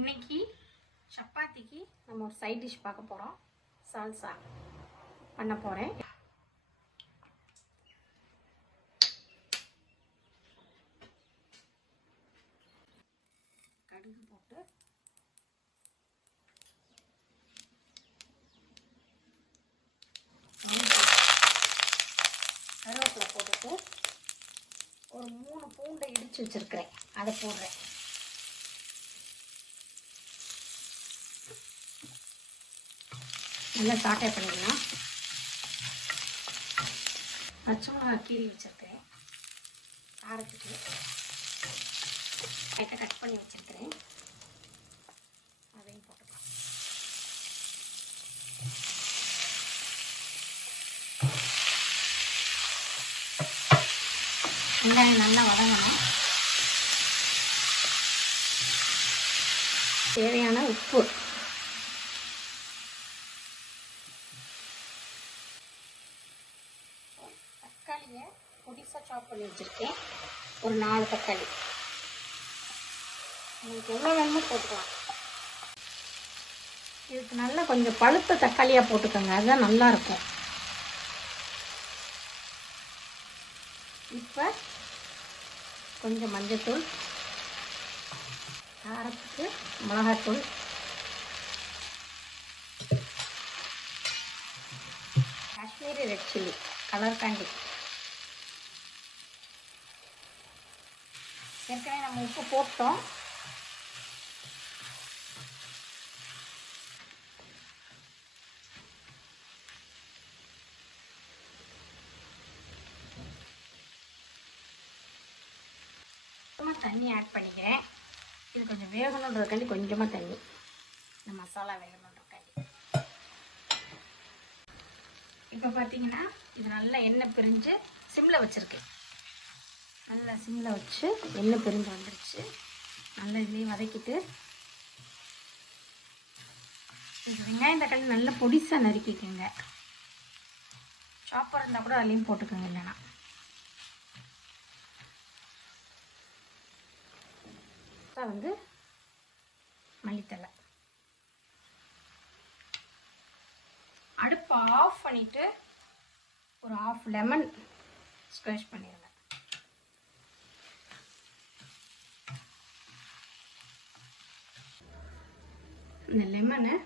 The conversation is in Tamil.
இன்னைக்கு சப்பாத்திக்கு நம்ம ஒரு சைட் டிஷ் பார்க்க போகிறோம். சால்சா பண்ண போகிறேன். கடுகு போட்டு கருவேப்பிலை போட்டுட்டு ஒரு 3 பூண்டை இடித்து வச்சுருக்கிறேன், அதை போடுறேன். நல்லா சாட்டை பண்ணிக்கலாம். பச்சை மிளகா கீறி வச்சுருக்கிறேன், காரத்துக்கு லைட்டாக கட் பண்ணி வச்சுருக்கிறேன், அதையும் போட்டுக்கலாம். வெங்காயம் நல்லா வதங்கணும். தேவையான உப்பு, தக்காளியை பொடிசாக சாப் பண்ணி வச்சுருக்கேன், ஒரு 4 தக்காளி. உங்களுக்கு எவ்வளோ வேணுமோ போட்டுக்கலாம். இதுக்கு நல்லா கொஞ்சம் பழுத்த தக்காளியாக போட்டுக்கோங்க, அதுதான் நல்லாயிருக்கும். இப்போ கொஞ்சம் மஞ்சள்தூள், காரத்துக்கு மிளகாத்தூள், காஷ்மீரி ரெட் சில்லி கலர் காண்டி. ஏற்கனவே நம்ம உப்பு போட்டோம். தண்ணி ஆட் பண்ணிக்கிறேன். இது கொஞ்சம் வேகணுன்றதுக்காண்டி கொஞ்சமாக தண்ணி, இந்த மசாலா வேகணுன்றதுக்காண்டி. இப்போ பார்த்தீங்கன்னா இது நல்லா எண்ணெய் பிரிஞ்சு சிம்மில் வச்சுருக்கேன். நல்லா சிம்மில் வச்சு எண்ணெய் பிரிஞ்சு வந்துருச்சு. நல்லா இதுலேயும் வதக்கிட்டு வெங்காயம் தக்காளி நல்லா பொடிசாக நறுக்கிக்கோங்க. சாப்பர் இருந்தால் கூட அதுலேயும் போட்டுக்கோங்க, இல்லைன்னா. வந்து மல்லித்தலை. அடுப்பை ஆஃப் பண்ணிட்டு ஒரு 1/2 லெமன் ஸ்க்வீஸ் பண்ணிடுங்க. இந்த லெமனை